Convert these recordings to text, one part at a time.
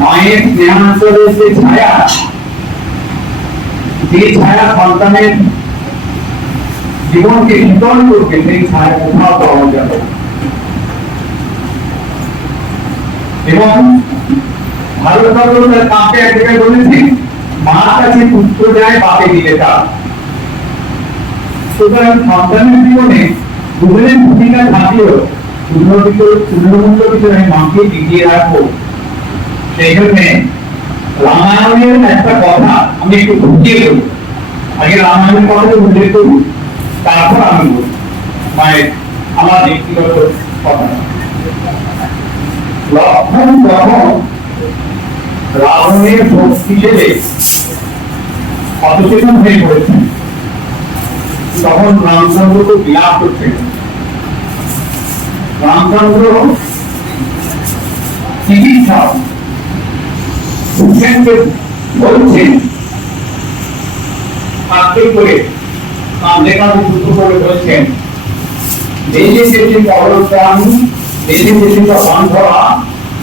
মায়ের স্নেহাঞ্চলের যে ছায়া যে ছায়া সন্তানের জীবনকে শীতল করবে, সেই ছায়া কোথাও পাওয়া যাবে এবং ভারত তার কাপে এক জায়গায় বলেছে, মা কাছে পুত্র যায় বাপে দিলে তার। সুতরাং সন্তানের জীবনে দুজনের ভূমিকা থাকলেও ভিতরে আমি মাকে টিকিয়ে রাখব। সেই জন্য রামায়ণের একটা কথা আমি একটু ঘুরিয়ে দেবো আগে রামায়ণের কথাটা উল্লেখ করব তারপর আমি বলব। মায়ের আমার ব্যক্তিগত কথা। লক্ষণ যখন রাবণের ভক্তি ছেলে অচেতন হয়ে পড়েছেন, তখন রামচন্দ্রকে বিলাপ করছেন। রামচন্দ্র চিকিৎসক হুসেনকে বলছেন হাতে করে কাঁধে কাঁধে যুদ্ধ করে বলছেন। দেশে পরস্বামী দেশে দেশে বান্ধবা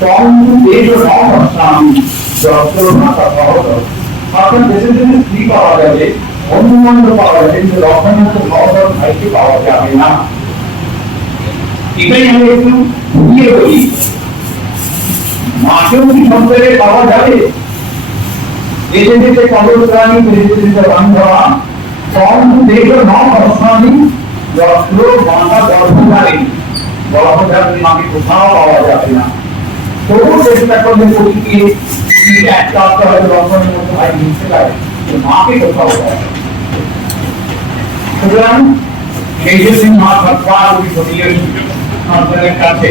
তম দেশ নস্বামী যত্র মাতা সহজ অর্থাৎ দেশে দেশে স্ত্রী পাওয়া যাবে? অন্য পাওয়া যাবে, কিন্তু রক্ষণাত্ম সহজ ভাইকে পাওয়া যাবে না। এটাই আমি একটু ঘুরিয়ে বলি। মাকেও কি সন্তানের পাওয়া যাবে। দেশে দেশে পরস্বামী দেশে দেশে বান্ধবা তম দেশ নস্বামী যত্র মাতা গর্ভধারী গর্ভধারী মাকে কোথাও পাওয়া যাবে না। তবুও চেষ্টা করলে প্রতিকে একটা অর্থ হয়তো রক্ষণের মধ্যে ভাই মিশতে পারে মাকে কোথাও পাওয়া সুতরাং সেই জন্য মা সৎপাল সরিয়ে সন্তানের কাছে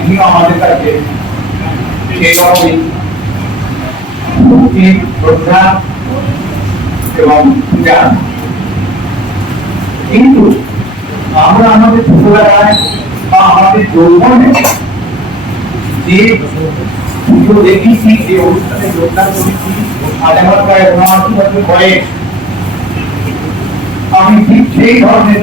তিনি আমাদের কাছে সেই ভক্তি শ্রদ্ধা এবং পূজা। কিন্তু আমরা আমাদের ছোটবেলায় বা আমাদের যৌবনে যে পুজো দেখেছি, যে অনুষ্ঠানে যোগদান করেছি আজ আমার প্রায় উনআশি বছর বয়স, আমি ঠিক সেই ধরনের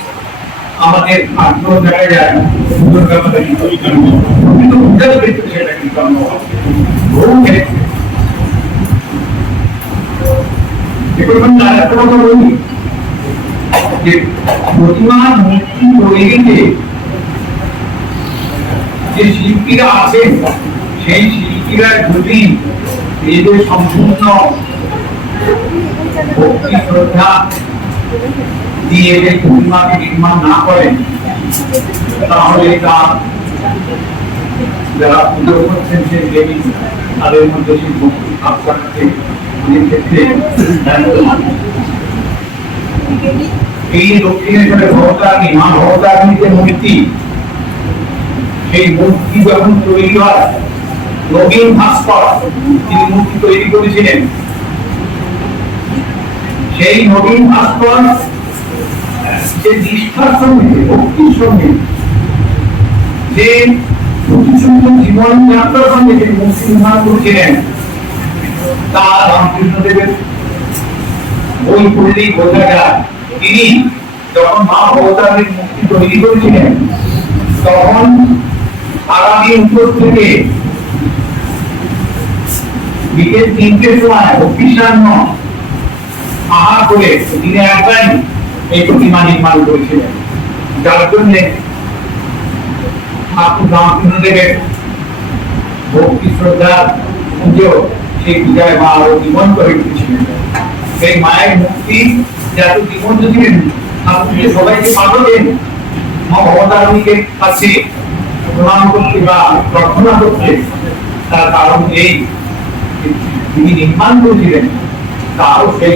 আমাদের আগ্রহ দেখা যায় দুর্গা মাতা কিন্তু পূজার ক্ষেত্রে সেটা কিন্তু যে শিল্পীরা আছেন, সেই শিল্পীরা যদি এদের সম্পূর্ণ মূর্তি, সেই মূর্তি যখন তৈরি হয়, নবীন ভাস্কর, তিনি মূর্তি তৈরি করেছিলেন। সেই নবীন ভাস্কর যে নিষ্ঠার সঙ্গে ভক্তির সঙ্গে যে প্রতিষ্ঠিত জীবন যাত্রার সঙ্গে তিনি মুক্তি নির্মাণ করেছিলেন, তা রামকৃষ্ণদেবের বই পড়লেই বোঝা যায়। তিনি যখন মা অবতারের মুক্তি তৈরি করেছিলেন, তখন আগামী উত্তর থেকে বিকেল তিনটের সময় অফিসান্ন আহার করে তিনি একবারই এই প্রতিমা নির্মাণ করেছিলেন যার জন্য ঠাকুর রামকৃষ্ণদেবের ভক্তি, শ্রদ্ধা, পুজো সেই পূজায় মা আরও জীবন্ত হয়ে উঠেছিলেন। সেই মায়ের মুক্তি যাতে জীবন্ত ছিলেন ঠাকুরকে সবাইকে পাঠালেন মা অবতারণীকে কাছে প্রণাম করতে বা প্রার্থনা করতে, তার কারণ এই তিনি নির্মাণ করেছিলেন, তারও সেই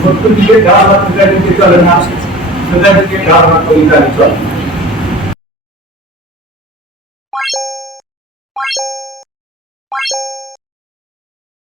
সত্য দিকে ধারণা পূজা দিতে চলে না সেটা দিকে ধারণা পরিচালিত চলে